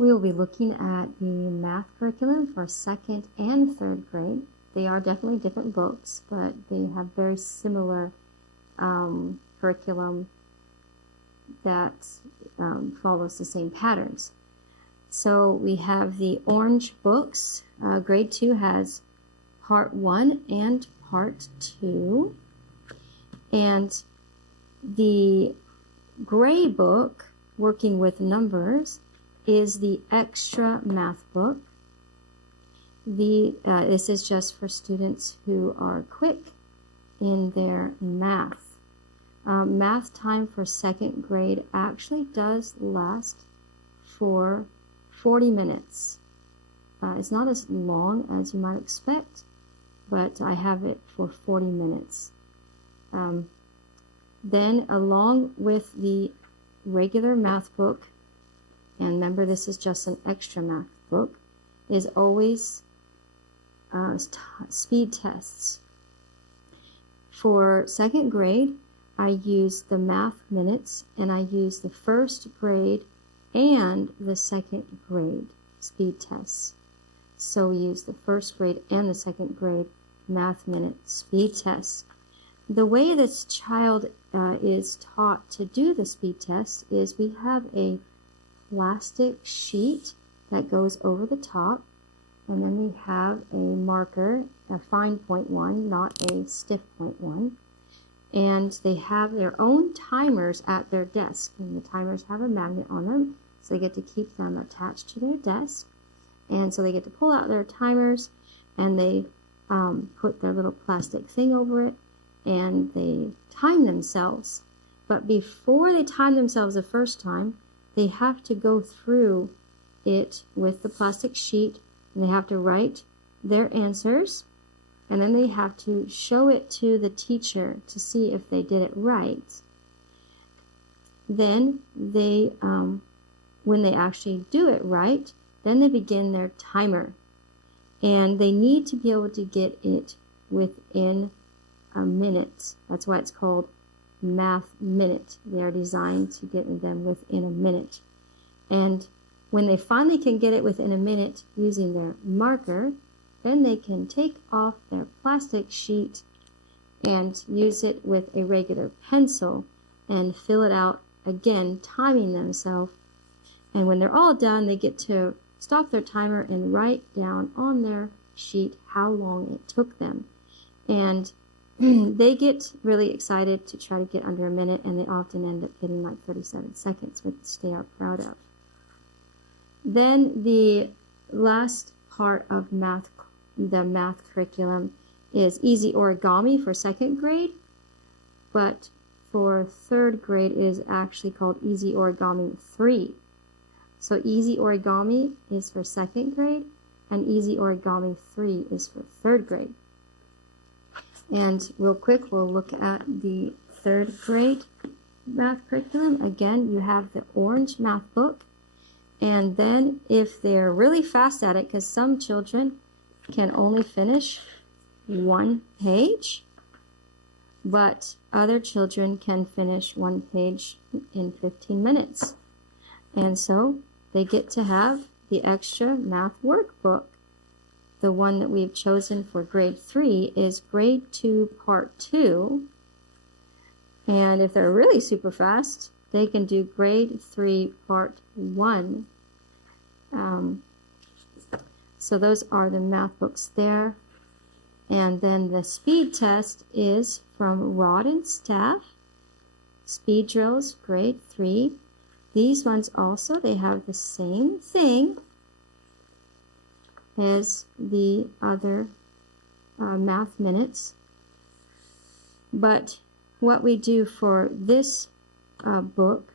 We will be looking at the math curriculum for 2nd and 3rd grade. They are definitely different books, but they have very similar curriculum that follows the same patterns. So we have the orange books. Grade 2 has part 1 and part 2. And the gray book, working with numbers, is the extra math book. This is just for students who are quick in their math. Math time for 2nd grade actually does last for 40 minutes. It's not as long as you might expect, but I have it for 40 minutes. Then, along with the regular math book, and remember this is just an extra math book, is always speed tests. For 2nd grade, I use the math minutes, and I use the 1st grade and the 2nd grade speed tests. So we use the 1st grade and the 2nd grade math minute speed tests. The way this child is taught to do the speed test is we have a plastic sheet that goes over the top, and then we have a marker, a fine point one, not a stiff point one. And they have their own timers at their desk, and the timers have a magnet on them, so they get to keep them attached to their desk. And so they get to pull out their timers, and they put their little plastic thing over it, and they time themselves. But before they time themselves the first time, they have to go through it with the plastic sheet, and they have to write their answers, and then they have to show it to the teacher to see if they did it right. Then they, when they actually do it right, then they begin their timer. And they need to be able to get it within a minute. That's why it's called Math Minute. They are designed to get them within a minute. And when they finally can get it within a minute using their marker, then they can take off their plastic sheet and use it with a regular pencil and fill it out again, timing themselves. And when they're all done, they get to stop their timer and write down on their sheet how long it took them. And they get really excited to try to get under a minute, and they often end up getting like 37 seconds, which they are proud of. Then the last part of the math curriculum is easy origami for 2nd grade, but for 3rd grade it is actually called easy origami 3. So easy origami is for 2nd grade, and easy origami 3 is for 3rd grade. And real quick, we'll look at the 3rd grade math curriculum. Again, you have the orange math book, and then if they're really fast at it, because some children can only finish 1 page, but other children can finish 1 page in 15 minutes. And so they get to have the extra math workbook. The one that we've chosen for grade 3 is grade 2 part 2. And if they're really super fast, they can do grade 3 part 1. So those are the math books there. And then the speed test is from Rod and Staff. Speed drills, grade 3. These ones also, they have the same thing as the other math minutes. But what we do for this book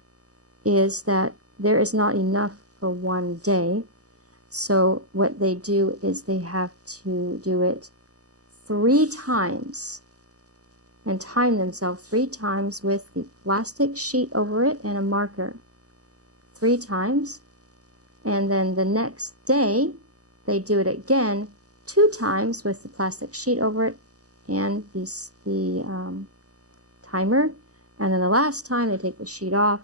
is that there is not enough for 1 day. So what they do is they have to do it 3 times and time themselves 3 times with the plastic sheet over it and a marker. 3 times. And then the next day they do it again 2 times with the plastic sheet over it and the timer. And then the last time they take the sheet off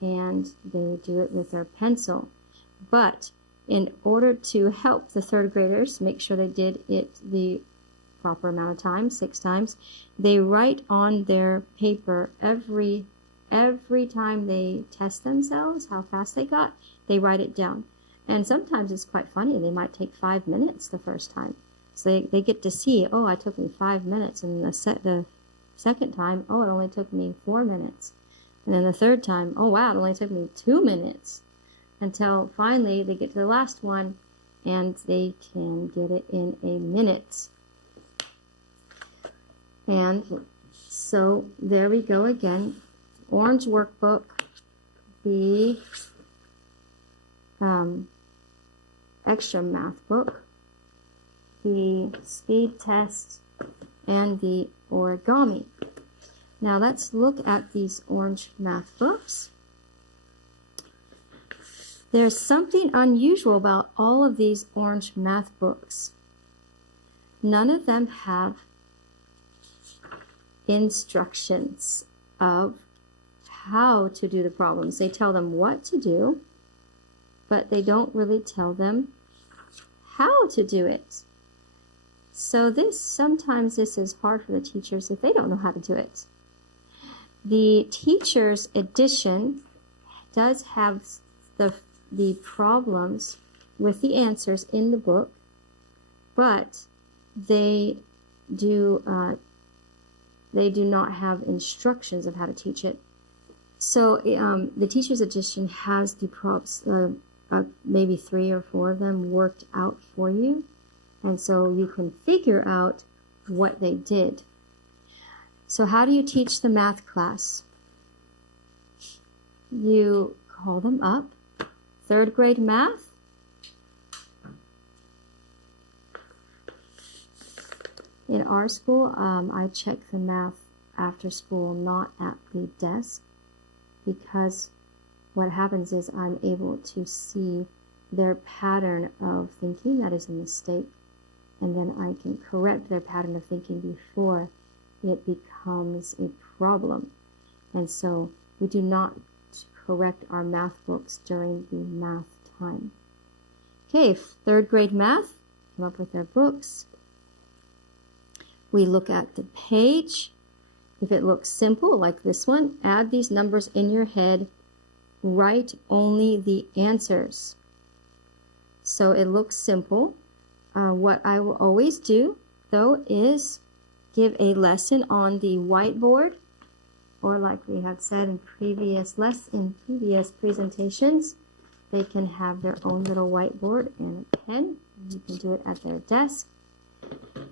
and they do it with their pencil. But in order to help the third graders make sure they did it the proper amount of time, 6 times, they write on their paper every time they test themselves, how fast they got, they write it down. And sometimes it's quite funny. They might take 5 minutes the first time. So they get to see, oh, it took me 5 minutes. And the second time, oh, it only took me 4 minutes. And then the third time, oh, wow, it only took me 2 minutes. Until finally they get to the last one and they can get it in a minute. And so there we go again. Orange workbook, the extra math book, the speed test, and the origami. Now let's look at these orange math books. There's something unusual about all of these orange math books. None of them have instructions of how to do the problems. They tell them what to do, but they don't really tell them how to do it. So sometimes this is hard for the teachers if they don't know how to do it. The teacher's edition does have the problems with the answers in the book, but they do not have instructions of how to teach it. So the teacher's edition has the props, maybe 3 or 4 of them worked out for you, and so you can figure out what they did. So how do you teach the math class? You call them up. 3rd grade math. In our school, I check the math after school, not at the desk, because what happens is I'm able to see their pattern of thinking that is a mistake, and then I can correct their pattern of thinking before it becomes a problem. And so we do not correct our math books during the math time. Okay, 3rd grade math, come up with their books. We look at the page. If it looks simple, like this one, add these numbers in your head. Write only the answers. So it looks simple. What I will always do, though, is give a lesson on the whiteboard, or like we have said in previous presentations, they can have their own little whiteboard and a pen. You can do it at their desk,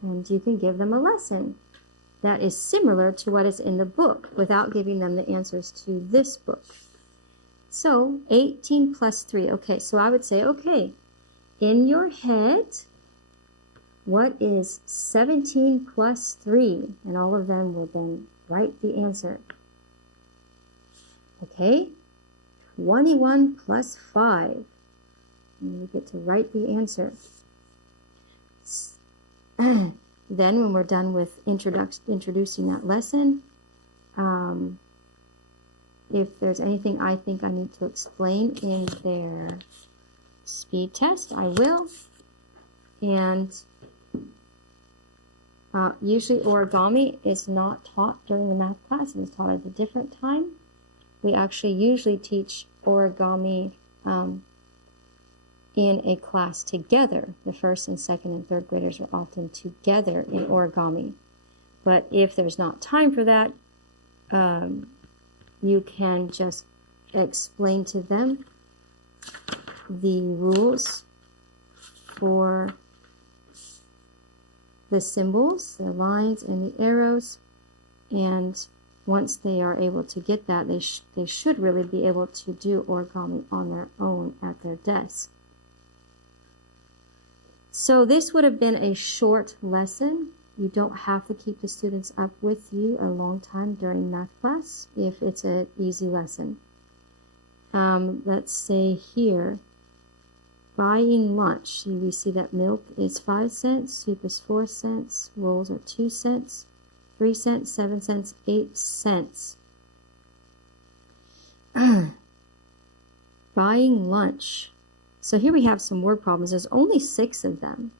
and you can give them a lesson that is similar to what is in the book without giving them the answers to this book. So 18 plus 3. Okay, so I would say, okay, in your head, what is 17 plus 3? And all of them will then write the answer. Okay, 21 plus 5. And you get to write the answer. Then when we're done with introducing that lesson, if there's anything I think I need to explain in their speed test, I will. And usually origami is not taught during the math class. It is taught at a different time. We actually usually teach origami in a class together. The 1st and 2nd and 3rd graders are often together in origami. But if there's not time for that, you can just explain to them the rules for the symbols, the lines, and the arrows. And once they are able to get that, they should really be able to do origami on their own at their desk. So this would have been a short lesson. You don't have to keep the students up with you a long time during math class if it's an easy lesson. Let's say here, buying lunch. We see that milk is 5 cents, soup is 4 cents, rolls are 2 cents, 3 cents, 7 cents, 8 cents. Buying lunch. So here we have some word problems. There's only 6 of them.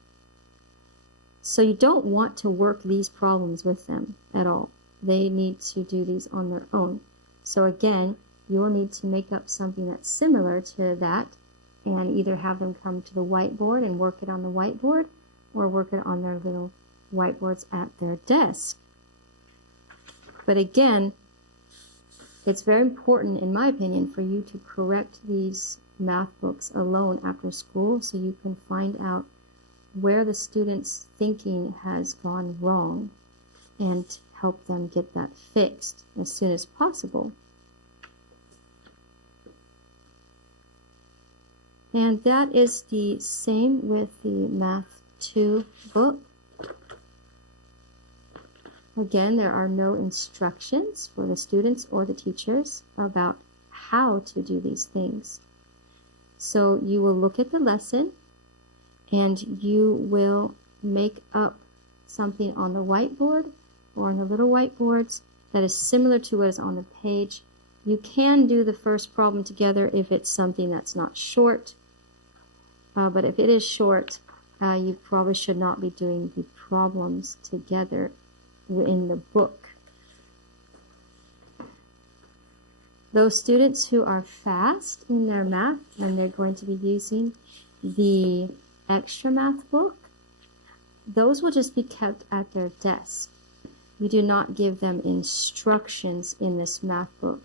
So you don't want to work these problems with them at all. They need to do these on their own. So again, you will need to make up something that's similar to that and either have them come to the whiteboard and work it on the whiteboard or work it on their little whiteboards at their desk. But again, it's very important, in my opinion, for you to correct these math books alone after school so you can find out where the student's thinking has gone wrong and help them get that fixed as soon as possible. And that is the same with the Math 2 book. Again, there are no instructions for the students or the teachers about how to do these things. So you will look at the lesson and you will make up something on the whiteboard or on the little whiteboards that is similar to what is on the page. You can do the first problem together if it's something that's not short. But if it is short, you probably should not be doing the problems together in the book. Those students who are fast in their math and they're going to be using the extra math book, those will just be kept at their desk. You do not give them instructions in this math book.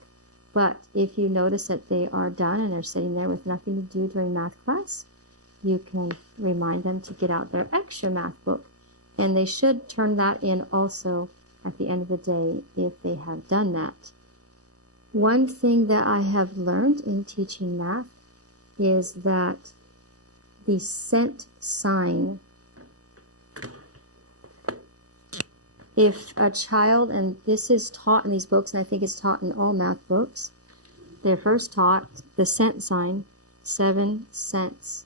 But if you notice that they are done and they're sitting there with nothing to do during math class, you can remind them to get out their extra math book. And they should turn that in also at the end of the day if they have done that. One thing that I have learned in teaching math is that the cent sign, if a child, and this is taught in these books, and I think it's taught in all math books, they're first taught the cent sign, 7 cents.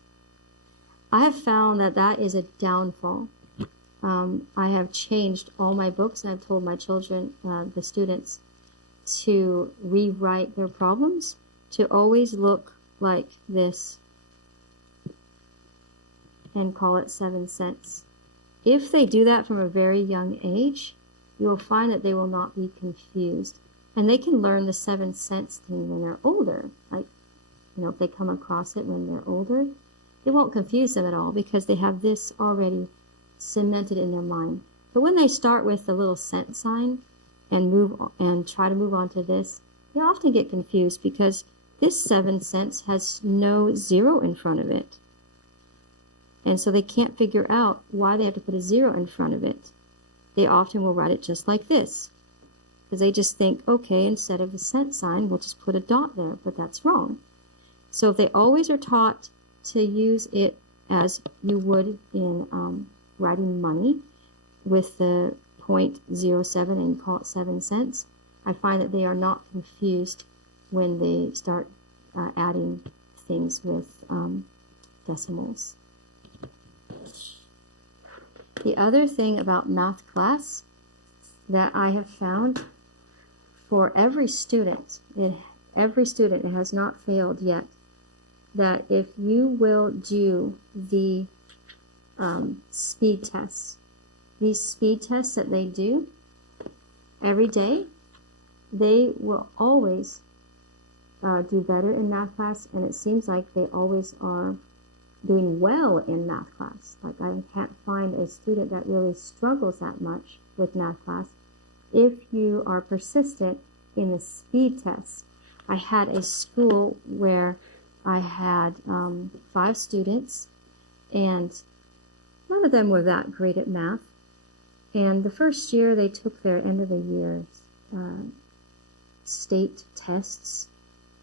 I have found that that is a downfall. I have changed all my books, and I've told my children, the students, to rewrite their problems to always look like this and call it 7 cents. If they do that from a very young age, you will find that they will not be confused. And they can learn the 7 cents thing when they're older. Like, if they come across it when they're older, it won't confuse them at all because they have this already cemented in their mind. But when they start with the little cent sign and try to move on to this, they often get confused because this 7 cents has no 0 in front of it. And so they can't figure out why they have to put a 0 in front of it. They often will write it just like this. Because they just think, okay, instead of the cent sign, we'll just put a dot there. But that's wrong. So if they always are taught to use it as you would in writing money with the 0.07 and call it 7 cents, I find that they are not confused when they start adding things with decimals. The other thing about math class that I have found for every student, it has not failed yet, that if you will do the speed tests, these speed tests that they do every day, they will always do better in math class, and it seems like they always are doing well in math class. Like, I can't find a student that really struggles that much with math class if you are persistent in the speed tests. I had a school where I had 5 students, and none of them were that great at math. And the first year they took their end of the year state tests,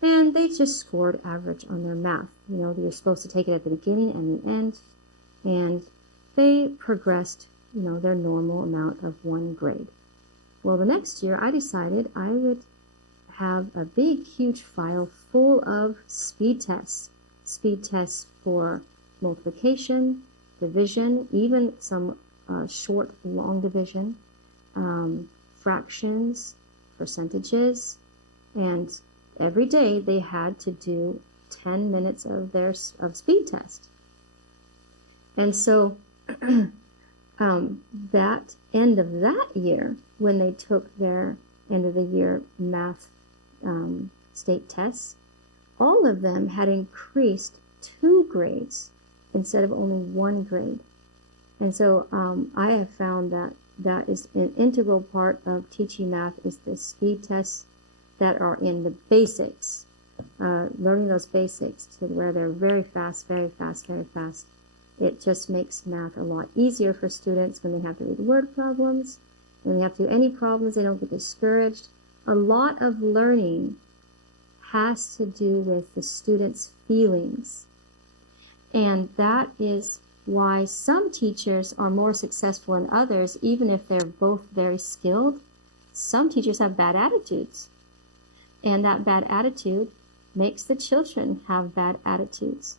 and they just scored average on their math. You're supposed to take it at the beginning and the end, and they progressed, their normal amount of 1 grade. Well, the next year I decided I would have a big, huge file full of speed tests for multiplication, division, even some short, long division, fractions, percentages, and every day they had to do 10 minutes of their speed test. And so that end of that year, when they took their end of the year math state tests, all of them had increased 2 grades instead of only 1 grade. And so I have found that that is an integral part of teaching math, is the speed tests that are in the basics, learning those basics to where they're very fast, very fast, very fast. It just makes math a lot easier for students when they have to read word problems, when they have to do any problems, they don't get discouraged. A lot of learning has to do with the students' feelings. And that is why some teachers are more successful than others, even if they're both very skilled. Some teachers have bad attitudes. And that bad attitude makes the children have bad attitudes.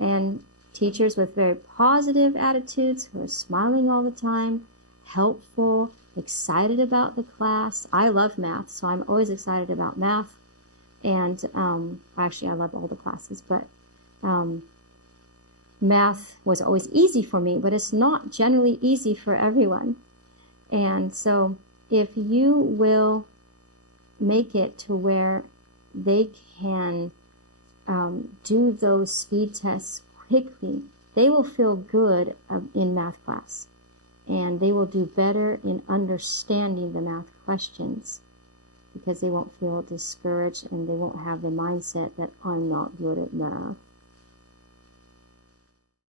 And teachers with very positive attitudes, who are smiling all the time, helpful, excited about the class. I love math, so I'm always excited about math. And actually, I love all the classes, but math was always easy for me, but it's not generally easy for everyone. And so if you will make it to where they can do those speed tests quickly, they will feel good in math class, and they will do better in understanding the math questions, because they won't feel discouraged and they won't have the mindset that I'm not good at math.